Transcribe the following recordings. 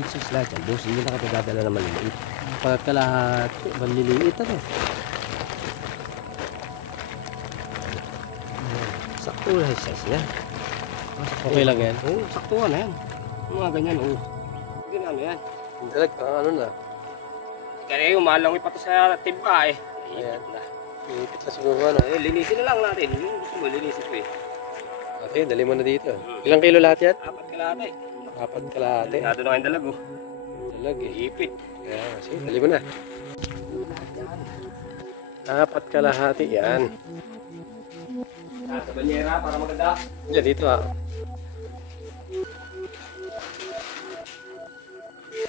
good size lahat yan. Boss, hindi na ka dadala na maliliit. Pagkat ka lahat, maliliit ano. Sakto na size niya. Okay lang yan? Oo, sakto na yan. Mga ganyan, oo. Hindi na ano yan. Yung dalag pa, ano na. Kaya yung malangoy pa to sa timba eh. Ayan. Na. Iipit na siguro ano. Eh, linisin na lang natin. Yung gusto mo, linisin ko eh. Okay, dali mo na dito. Ilang kilo lahat yan? 4 kalahati. 4 kalahati. Nado na kayong dalag oh. Dalag eh. Ipit. Kaya, sige, dali mo na. 4 kalahati yan. Sa banyera para maganda. Yan, dito ah.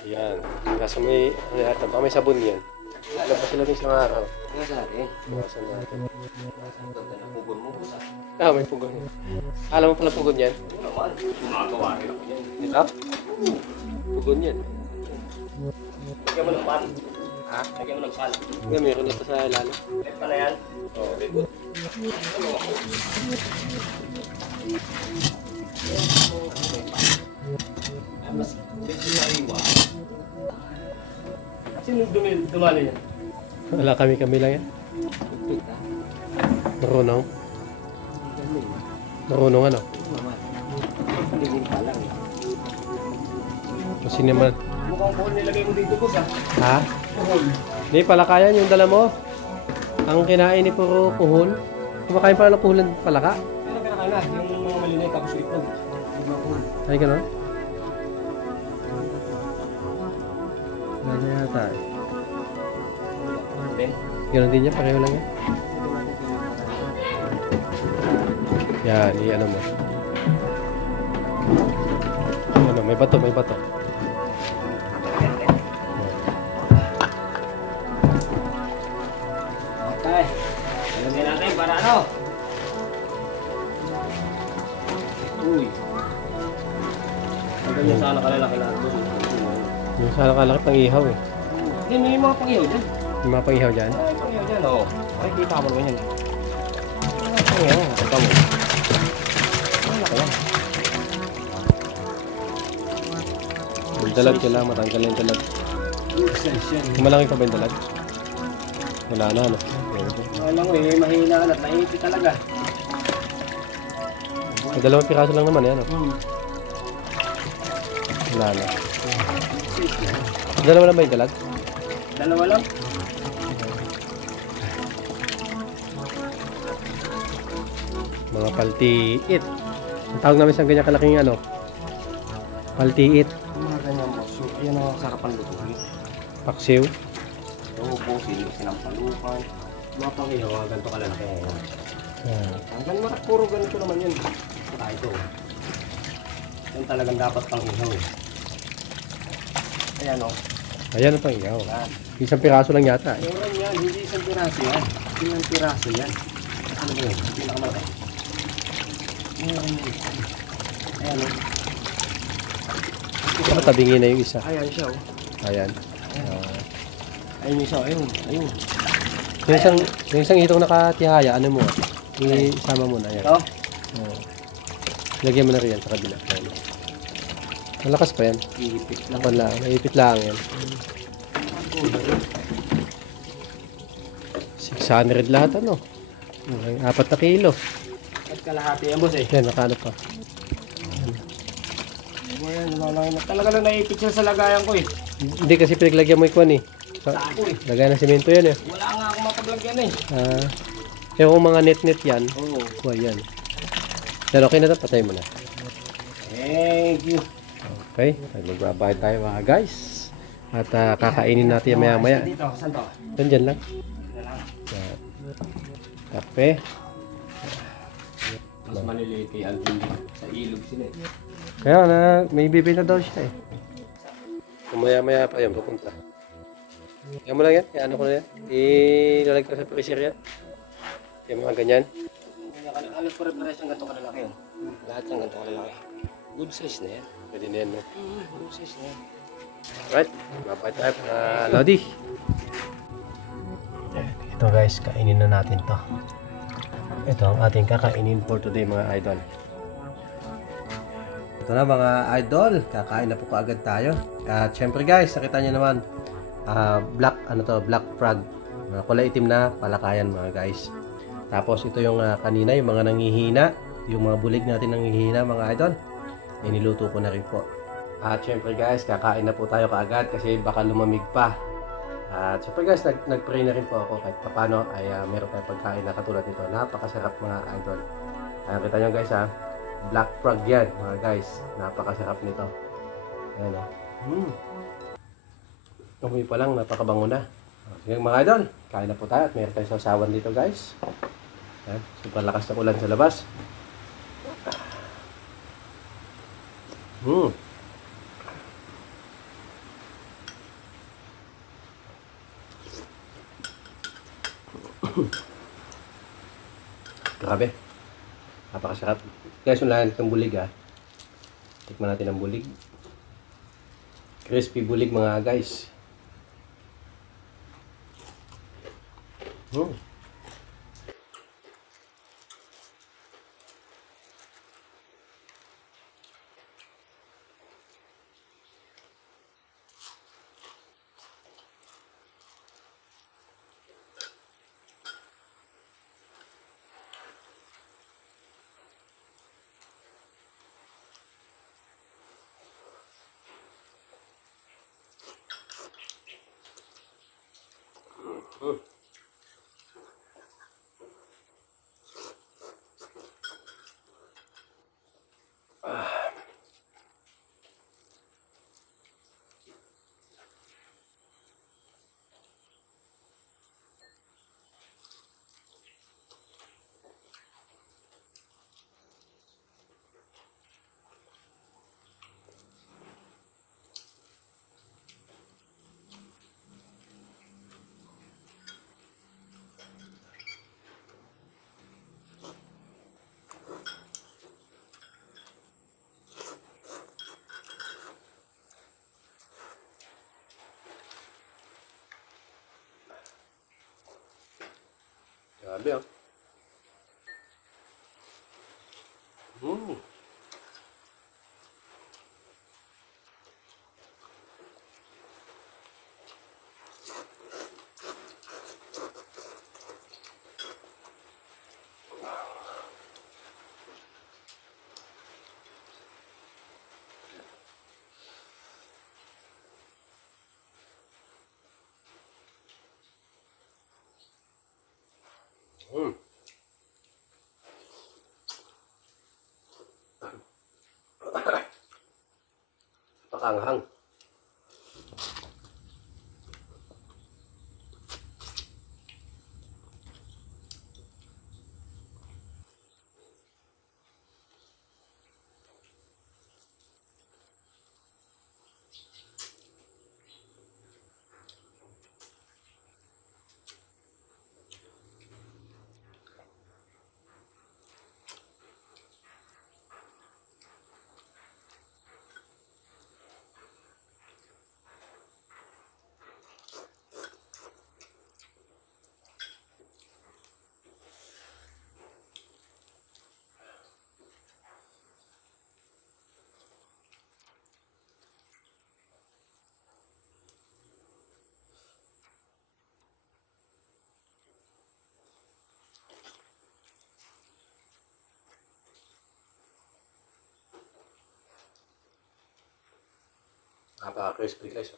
Yan. Kaso may, ano yata, baka may sabon yan. Labas sila ng isang araw. Nga sa atin. Iwasan natin. Pugon mo po sa. May pugon. Alam mo pala pugon yan? Ano naman? Gumagawa rin ako yan. Ha? Pugon yan. Lagyan mo ng pan. Ha? Lagyan mo ng pan. Nga, meron ito sa ilalim. Left pa na yan. Oo. Very good. Ay, mas medyo naiwa. Sino dumali yan? Wala kami lang yan. Pita. Marunong. Marunong ano? Tingin pa lang. Kasi naman. Mukhang kuhol nilagay mo dito boss ah. Ha? Kuhol. Hindi, palakayan yung dala mo. Ang kinain ni puro kuhol. Kumakain pala ng kuhol ng palaka. Ano kinakain na? Yung mga malinay tapos itlog. Ay, gano'n? Ganyan yata eh. Then, Ganon din niya, pareho lang yan. Yan, i-ano mo. Ano, may bato, may bato. okay. Ilagay natin para ano? Uy. Ang ganyan sana kalalaki lahat boss. Yung sana kalaki pang ihaw eh. Hindi, may mga pangyaw dyan. Yung mga pang ihaw dyan. Ay, pangyaw dyan oo. Ay, kita mo naman yan. Pangyaw, nakita mo. Malaki yan. Yung dalag kailangan matanggal yung dalag. Size yan. Kung malaki pa ba yung dalag? Wala na, ano? Alam mo eh, mahina at naipit talaga. May 2 piraso lang naman, ano? Wala na. Dalawa lang ba yung dalag? Dalawa lang. Mga paltiit. Ang tawag namin sa ganyan kalaking ano? Paltiit. Mga ganyan boss. So, ayan ang sarapan lutuin. Paksiw. Oo po, sinampalukan. Mga pangyaw, ganito kalalaki. Hanggang puro ganito naman yun. Saka ito. Yan talagang dapat pang-ihaw eh. Ayan o. Ayan ang pang ihaw. Yan. Isang piraso lang yata. Yung yan, hindi isang piraso yan. Isang piraso yan. Ano ba yun? Pinakamalaki. Ayan o. Baka tabingin na yung isa. Ayan siya o. Ayan. Ayun yung isa. Ayun. Ayun. Yung isang itong nakatihaya, ano mo? Isama mo na. Ayan. Ito. Oo. Lagyan mo na rin yan sa kabila. Ayan. Malakas pa yan. Iipit lang. Wala, naipit lang yan. 600 lahat ano? 4 na kilo. At kalahati yan boss eh. Yan, nakano pa. Ayan, talaga lang naipit siya sa lagayan ko eh. Hindi kasi pinaglagyan mo ikuan eh. Sa ako eh. Lagay ng semento yan eh. Wala nga akong mapaglagyan eh. Kaya kung mga net-net yan, Oo. kuha yan. Then okay na ito, patay mo na. Thank you. Okay, magbabay tayo mga guys. At kakainin natin maya maya. Dito, saan to? Dyan lang. Dito lang. Yan. Kape. Mas maliliit kay Alvin sa ilog sila eh. Kaya na, may bibili na daw siya eh. Maya maya pa yan, pupunta. Kaya mo lang yan, kaya ano ko na yan. Ilalag ko sa freezer yan. Yung mga ganyan. Halos po rin yung ganito kalalaki yun. Lahat ng ganito kalalaki. Good size na yan. Pwede na yan, no? Good size na yan. Alright, mabay tayo Lodi. Ito guys, kainin na natin to. Ito ang ating kakainin for today mga idol. Ito Ito na mga idol, kakain na po kaagad tayo. At syempre guys, nakita nyo naman, black frog. Kulay itim na palakayan mga guys. Tapos ito yung kanina, yung mga nangihina, yung mga bulig natin nangihina mga idol. Niluto ko na rin po. At syempre guys, kakain na po tayo kaagad kasi baka lumamig pa. At syempre guys, nag-pray na rin po ako kahit paano ay meron tayong pagkain na katulad nito. Napakasarap mga idol. Kita nyo guys black frog yan mga guys. Napakasarap nito. Ayan o. Umuwi pa lang, napakabango na. Sige mga idol, kain na po tayo at meron tayong sausawan dito guys. Ayan, super lakas ng ulan sa labas. Grabe. Napakasarap. Guys, unahan itong bulig Tikman natin ang bulig. Crispy bulig mga guys. Grabe Pakanghang. Napaka-crispy guys.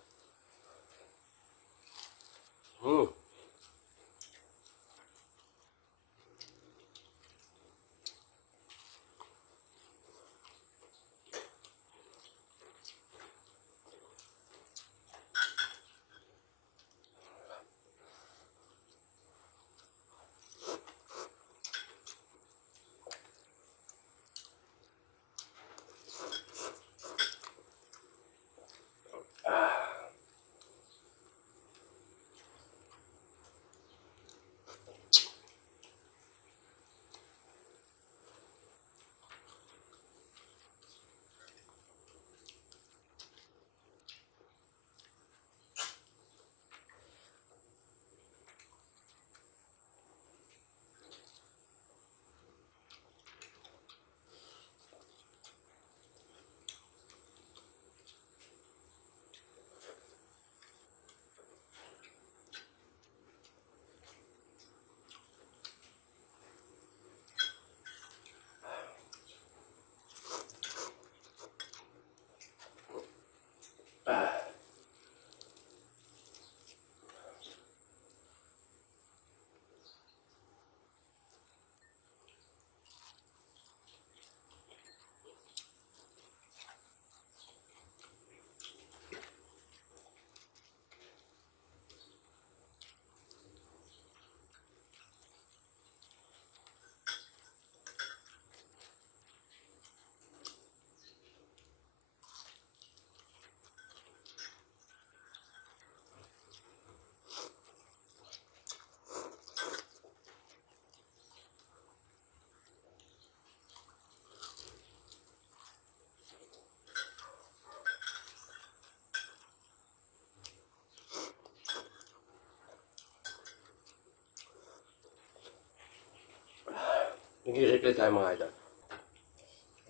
Nag-i-recreate tayo mga idol.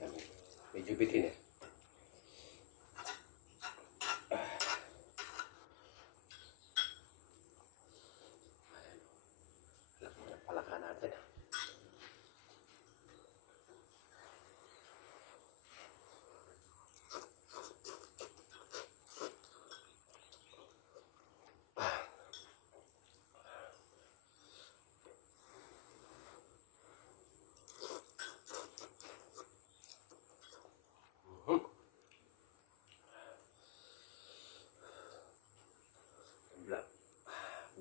Ayan, medyo bitin eh. Palaka natin.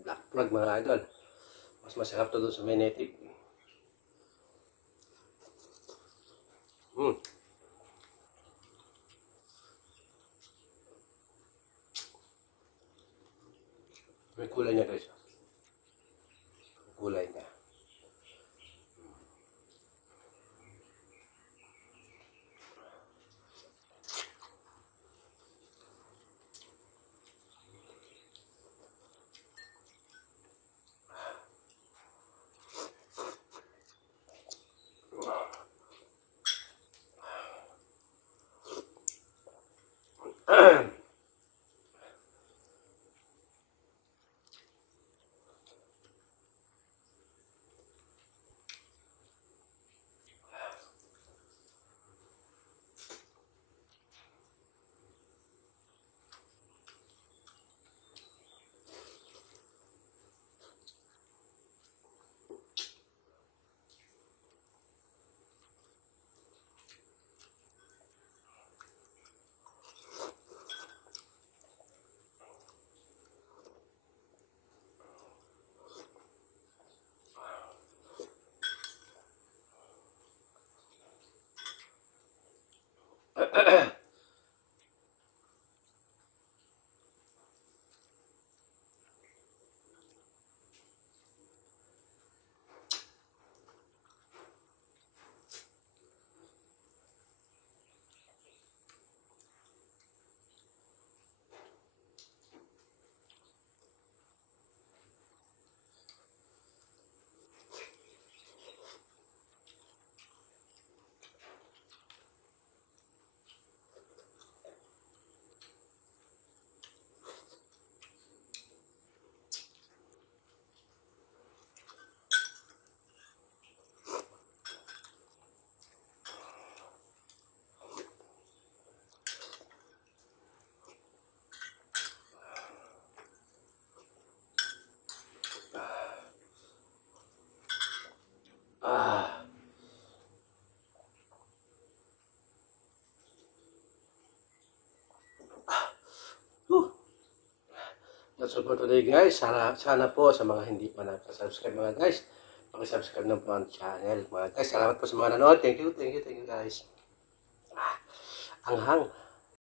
Black plug mga idol. Mas masarap to doon sa may native. May kulay niya guys. Kulay niya. That's all for today guys. Sana po sa mga hindi pa nakasubscribe mga guys, pakisubscribe na po ang channel mga guys. Salamat po sa mga nanonood. Thank you guys. Anghang.